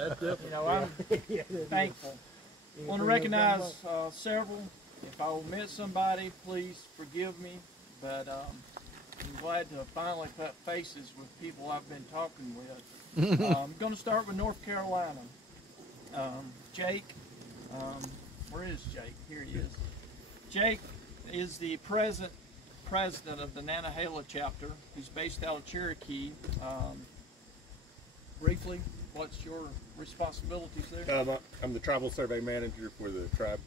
You know, I'm thankful. I want to recognize several. If I omit somebody, please forgive me. But I'm glad to finally put faces with people I've been talking with. I'm going to start with North Carolina. Jake, where is Jake? Here he is. Jake is the president of the Nantahala chapter. He's based out of Cherokee. Briefly, what's your responsibilities there? I'm the tribal survey manager for the tribe,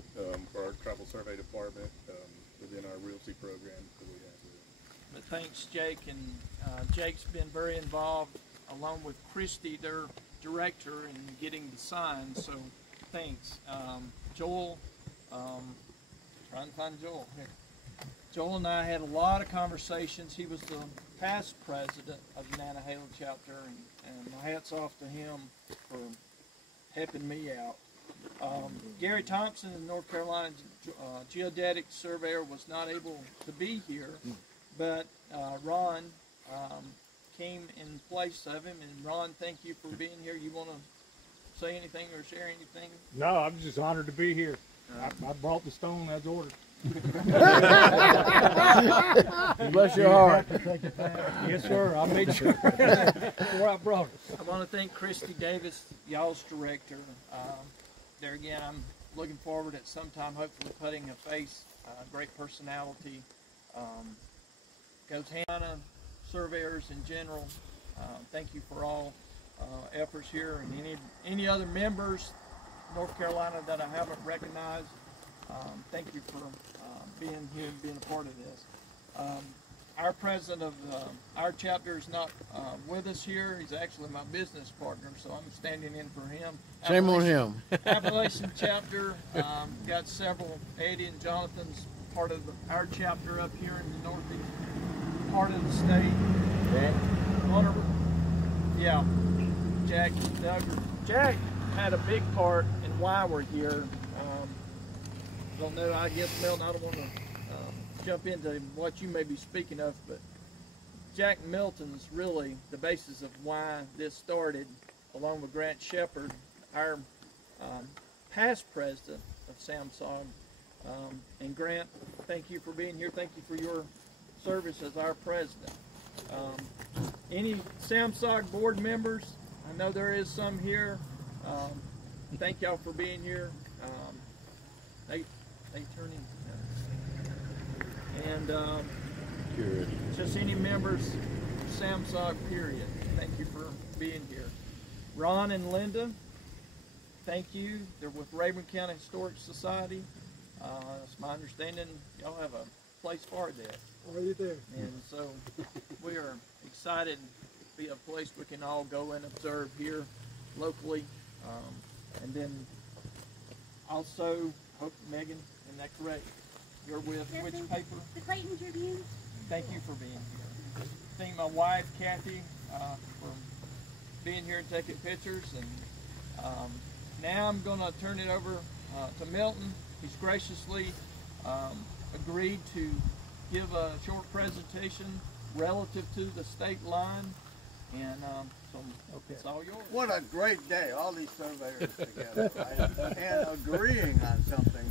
for our tribal survey department within our realty program that we have here. But thanks, Jake, and Jake's been very involved along with Christy, their director, in getting the signs. So thanks, Joel. Trying to find Joel here. Joel and I had a lot of conversations. He was the past president of the Nantahala chapter, and my hat's off to him for helping me out. Gary Thompson, in North Carolina geodetic surveyor, was not able to be here, but Ron came in place of him. And Ron, thank you for being here. You want to say anything or share anything? No, I'm just honored to be here. I brought the stone as ordered. Bless your heart. Yes, sir. I made sure before I brought it. I want to thank Christy Davis, y'all's director. There again, I'm looking forward at some time, hopefully putting a face, great personality. Goes hand on surveyors in general. Thank you for all efforts here, and any other members, North Carolina, that I haven't recognized. Thank you for being here and being a part of this. Our president of our chapter is not with us here. He's actually my business partner, so I'm standing in for him. Shame on him. Appalachian chapter, got several. Eddie and Jonathan's part of our chapter up here in the northeast part of the state. Yeah, Jack and Doug. Jack had a big part in why we're here. Don't know, I guess, Milton, I don't want to jump into what you may be speaking of, but Jack Milton's really the basis of why this started, along with Grant Shepard, our past president of SAMSOG. And Grant, thank you for being here. Thank you for your service as our president. Any SAMSOG board members, I know there is some here. Thank y'all for being here. They turn in. And just any members, SAMSOG period. Thank you for being here. Ron and Linda, thank you. They're with Raven County Historic Society. It's my understanding y'all have a place for that. Are you there? And so we are excited to be a place we can all go and observe here locally. And then also, hope Megan, isn't that correct? You're with which paper? The Clayton Tribune. Thank you for being here. Thank my wife, Kathy, for being here and taking pictures. And now I'm going to turn it over to Milton. He's graciously agreed to give a short presentation relative to the state line. And so it's all yours. What a great day, all these surveyors together, right? And agreeing on something.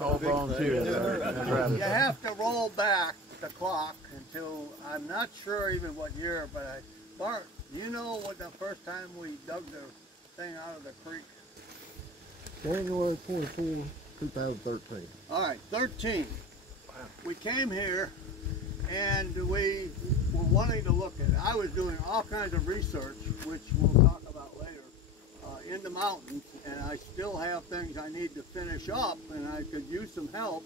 All volunteers. You have to roll back the clock until, I'm not sure even what year, but Bart, you know what the first time we dug the thing out of the creek? January 24, 2013. All right, 13. We came here and we were wanting to look at it. I was doing all kinds of research, which we'll talk about later, in the mountains, and I still have things I need to finish up, and I could use some help.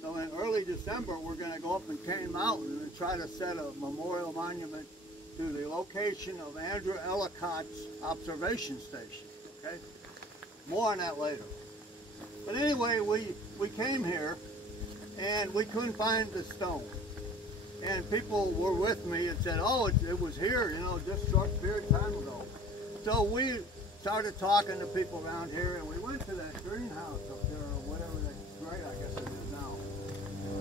So in early December, we're going to go up in Cane Mountain and try to set a memorial monument to the location of Andrew Ellicott's observation station, okay? More on that later. But anyway, we came here, and we couldn't find the stone. And people were with me and said, oh, it was here, you know, just a short period of time ago. So we started talking to people around here, and we went to that greenhouse up there, or whatever that grade, I guess it is now.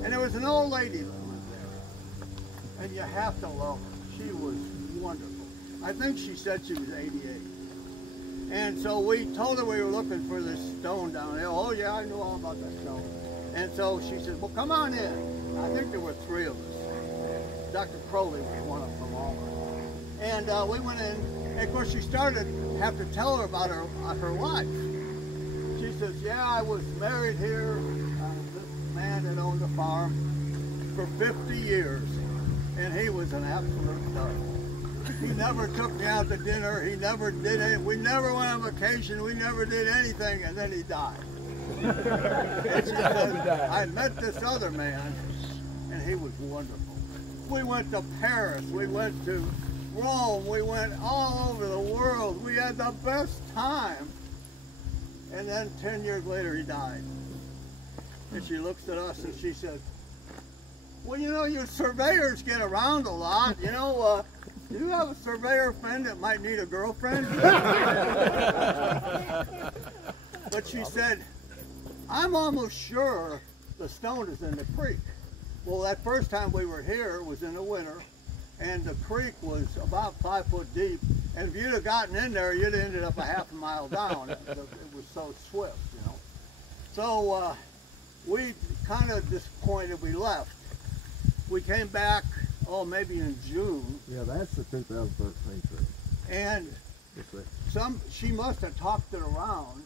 And there was an old lady that lived there. And you have to love her. She was wonderful. I think she said she was 88. And so we told her we were looking for this stone down there. Oh yeah, I knew all about that stone. And so she said, well, come on in. I think there were 3 of us. Dr. Crowley was one of them all. And we went in, and of course she started to have to tell her about her life. She says, yeah, I was married here. This man that owned a farm for 50 years, and he was an absolute dud. He never took me out to dinner. He never did anything. We never went on vacation. We never did anything, and then he died. And she said, I met this other man, and he was wonderful. We went to Paris. We went to Rome. We went all over the world. We had the best time. And then 10 years later, he died. And she looks at us and she said, well, you know, you surveyors get around a lot. You know, do you have a surveyor friend that might need a girlfriend? But she said, I'm almost sure the stone is in the creek. Well, that first time we were here was in the winter, and the creek was about 5 foot deep. And if you'd have gotten in there, you'd have ended up a half a mile down. It was so swift, you know. So we kind of disappointed we left. We came back, oh, maybe in June. Yeah, that's the 2013 trip. And she must have talked it around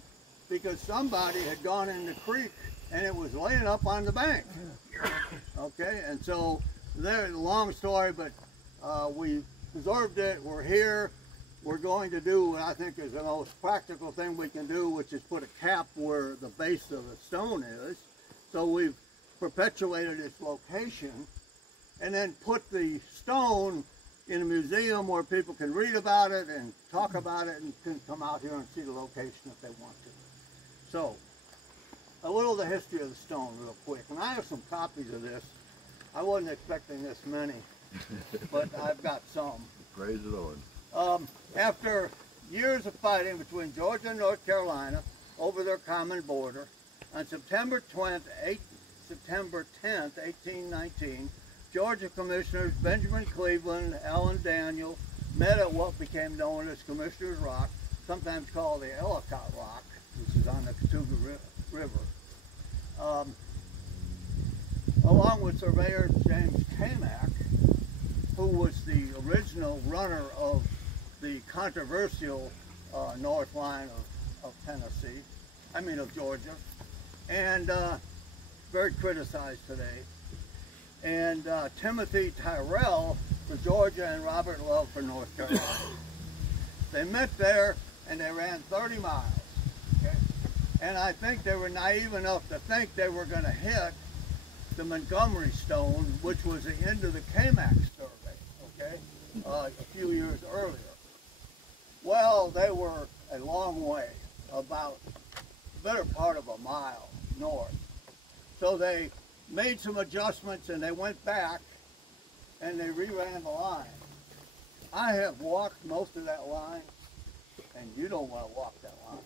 because somebody had gone in the creek and it was laying up on the bank. Okay, and so there's a long story, but we preserved it. We're here. We're going to do what I think is the most practical thing we can do, which is put a cap where the base of the stone is. So we've perpetuated its location and then put the stone in a museum where people can read about it and talk about it and can come out here and see the location if they want to. So, a little of the history of the stone real quick. And I have some copies of this. I wasn't expecting this many, but I've got some. Praise the Lord. After years of fighting between Georgia and North Carolina over their common border, on September 10th, 1819, Georgia Commissioners Benjamin Cleveland, Allen Daniel met at what became known as Commissioner's Rock, sometimes called the Ellicott Rock, which is on the Catawba River. Along with surveyor James Camac, who was the original runner of the controversial north line of Tennessee, of Georgia, and very criticized today. And Timothy Tyrrell for Georgia and Robert Love for North Carolina. They met there and they ran 30 miles. Okay? And I think they were naive enough to think they were going to hit the Montgomery Stone, which was the end of the Camac survey, okay, a few years earlier. Well, they were a long way, about the better part of a mile north. So they made some adjustments and they went back and they reran the line. I have walked most of that line, and you don't want to walk that line.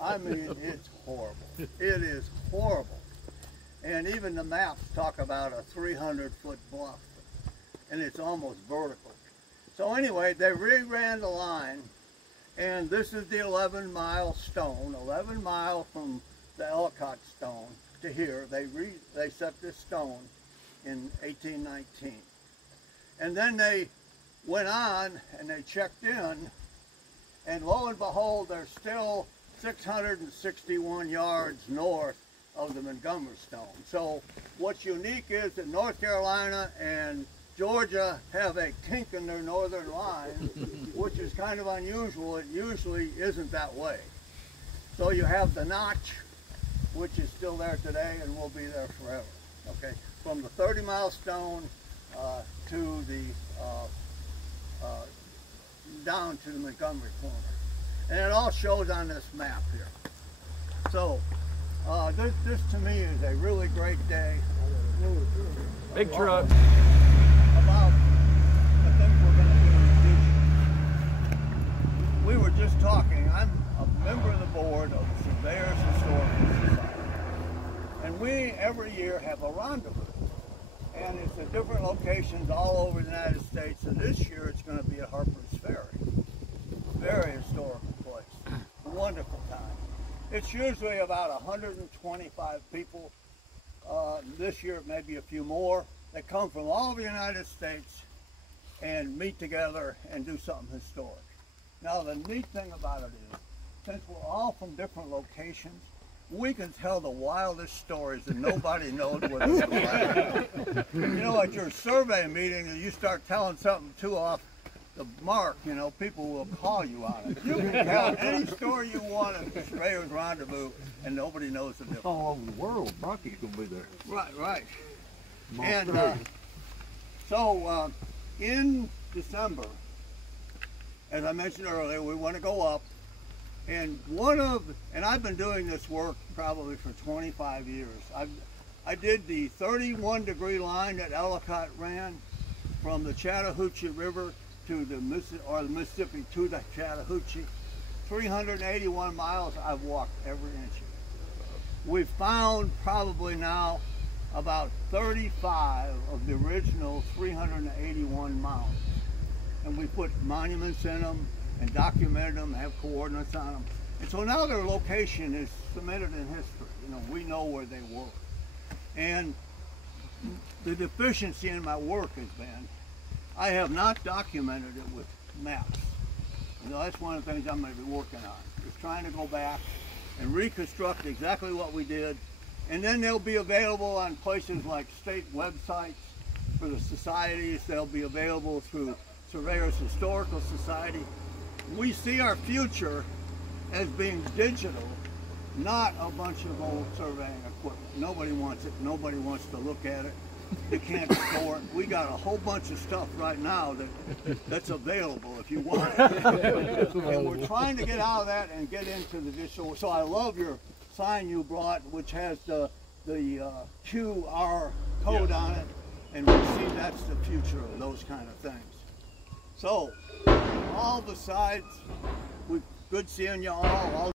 I mean, it's horrible. It is horrible. And even the maps talk about a 300-foot bluff, and it's almost vertical. So anyway, they reran the line, and this is the 11-mile stone, 11 miles from the Ellicott Stone to here. They set this stone in 1819. And then they went on and they checked in, and lo and behold, they're still 661 yards north of the Montgomery Stone. So what's unique is that North Carolina and Georgia have a kink in their northern line, which is kind of unusual. It usually isn't that way. So you have the notch, which is still there today and will be there forever. Okay, from the 30-mile stone to the down to the Montgomery corner, and it all shows on this map here. So this to me is a really great day. Big truck. About the things we're going to do in the future. We were just talking. I'm a member of the board of the Surveyors Historical Society, and we every year have a rendezvous, and it's at different locations all over the United States. And this year it's going to be at Harper's Ferry, very historical place. It's usually about 125 people. This year it may be a few more. They come from all over the United States and meet together and do something historic. Now the neat thing about it is, since we're all from different locations, we can tell the wildest stories and nobody knows what it's like. You know, at your survey meeting, you start telling something too off the mark, you know, people will call you on it. You can tell any story you want at the Surveyors Rendezvous and nobody knows the difference. All over the world, Rocky's gonna be there. Right. And so in December, as I mentioned earlier, we want to go up. And I've been doing this work probably for 25 years. I did the 31-degree line that Ellicott ran from the Chattahoochee River to the Mississippi to the Chattahoochee. 381 miles I've walked every inch of it. We've found probably now about 35 of the original 381 miles. And we put monuments in them and documented them, have coordinates on them. And so now their location is cemented in history. You know, we know where they were. And the deficiency in my work has been, I have not documented it with maps. You know, that's one of the things I'm going to be working on, is trying to go back and reconstruct exactly what we did. And then they'll be available on places like state websites for the societies. They'll be available through Surveyors Historical Society. We see our future as being digital, not a bunch of old surveying equipment. Nobody wants it. Nobody wants to look at it. They can't store it. We got a whole bunch of stuff right now that's available if you want it. And we're trying to get out of that and get into the digital. So I love your sign you brought, which has the QR code on it, and we see that's the future of those kind of things. So, all besides, good seeing you all